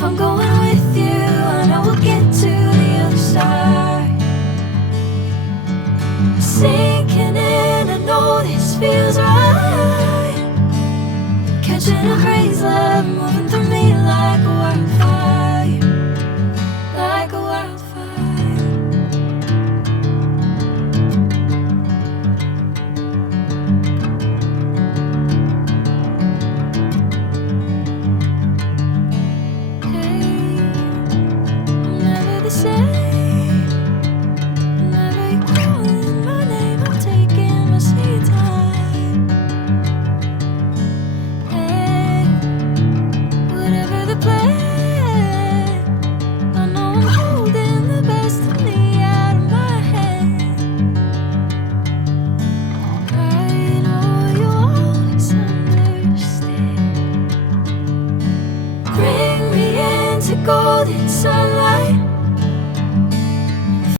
If I'm going with you, I know we'll get to the other side. Sinking in, I know this feels right. Catching a crazy love, moving through me like a wildfire, like a wildfire. Hey, I'm never the same. Whenever you're calling my name, I'm taking my sweet time. Hey, whatever the plan, I know I'm holding the best of me out of my hand. I know you'll always understand. Bring me into golden sunlight.